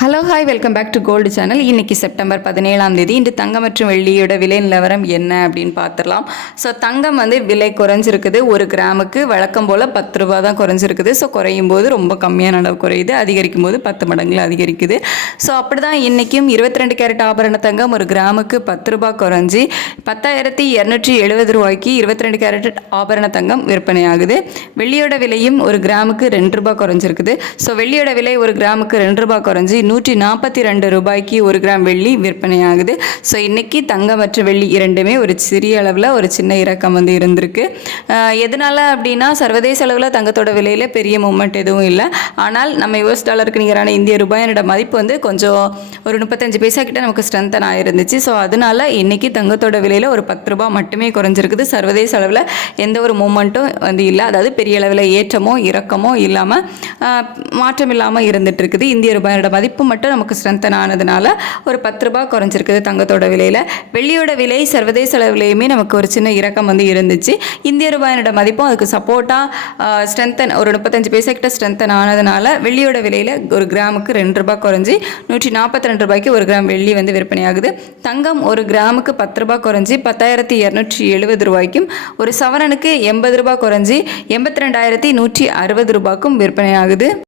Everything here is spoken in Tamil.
Hello hi welcome back to gold channel. இன்றைக்கி செப்டம்பர் 17ஆம் தேதி. இன்று தங்கம் மற்றும் வெள்ளியோட விலை நிலவரம் என்ன அப்படின்னு பார்த்துடலாம். ஸோ தங்கம் விலை குறைஞ்சிருக்குது. ஒரு கிராமுக்கு வழக்கம் போல் 10 ரூபா தான் குறைஞ்சிருக்குது. ஸோ குறையும் போது ரொம்ப கம்மியான அளவு குறையுது, அதிகரிக்கும் போது 10 மடங்குல அதிகரிக்குது. ஸோ அப்படி தான் இன்றைக்கும் 22 கேரட் ஆபரண தங்கம் ஒரு கிராமுக்கு 10 ரூபா குறைஞ்சி 10,270 ரூபாய்க்கு 22 கேரட் ஆபரண தங்கம் விற்பனையாகுது. வெள்ளியோட விலையும் ஒரு கிராமுக்கு 2 ரூபா குறைஞ்சிருக்குது. ஸோ வெள்ளியோட விலை ஒரு கிராமுக்கு 2 ரூபா குறைஞ்சி 142 ரூபாய்க்கு ஒரு கிராம் வெள்ளி விற்பனையாகுது. ஸோ இன்றைக்கி தங்கம் மற்றும் வெள்ளி இரண்டுமே ஒரு சிறிய அளவில் ஒரு சின்ன இறக்கம் இருந்திருக்கு. எதனால் அப்படின்னா, சர்வதேச அளவில் தங்கத்தோட விலையில் பெரிய மூமெண்ட் எதுவும் இல்லை. ஆனால் நம்ம US டாலருக்கு நிகரான இந்திய ரூபாயோட மதிப்பு கொஞ்சம் ஒரு 35 பைசா கிட்ட நமக்கு ஸ்ட்ரென்தன் ஆகிருந்துச்சு. ஸோ அதனால் இன்றைக்கி தங்கத்தோட விலையில் ஒரு 10 ரூபா மட்டுமே குறைஞ்சிருக்குது. சர்வதேச அளவில் எந்த ஒரு மூமெண்ட்டும் இல்லை. அதாவது பெரிய அளவில் ஏற்றமோ இறக்கமோ இல்லாமல் மாற்றம் இல்லாமல் இருந்துட்டு இருக்குது. இந்திய ரூபாயோட மதிப்பு மட்டும் நமக்கு ஸ்ட்ரென்தன் ஆனதுனால ஒரு 10 ரூபாய் குறைஞ்சிருக்குது தங்கத்தோட விலையில். வெள்ளியோட விலை சர்வதேச அளவிலையுமே நமக்கு ஒரு சின்ன இறக்கம் இருந்துச்சு. இந்திய ரூபாயோட மதிப்பும் அதுக்கு சப்போர்ட்டாக ஸ்ட்ரென்தன் ஒரு 35 பைசா கிட்ட ஸ்ட்ரென்தன் ஆனதுனால வெள்ளியோட விலையில் ஒரு கிராமுக்கு 2 ரூபாய் குறைஞ்சி 142 ரூபாய்க்கு ஒரு கிராம் வெள்ளி விற்பனையாகுது. தங்கம் ஒரு கிராமுக்கு 10 ரூபாய் குறைஞ்சி 10,270 ரூபாய்க்கும், ஒரு சவரனுக்கு 80 ரூபாய் குறைஞ்சி 82,160 ரூபாய்க்கும் விற்பனையாகுது.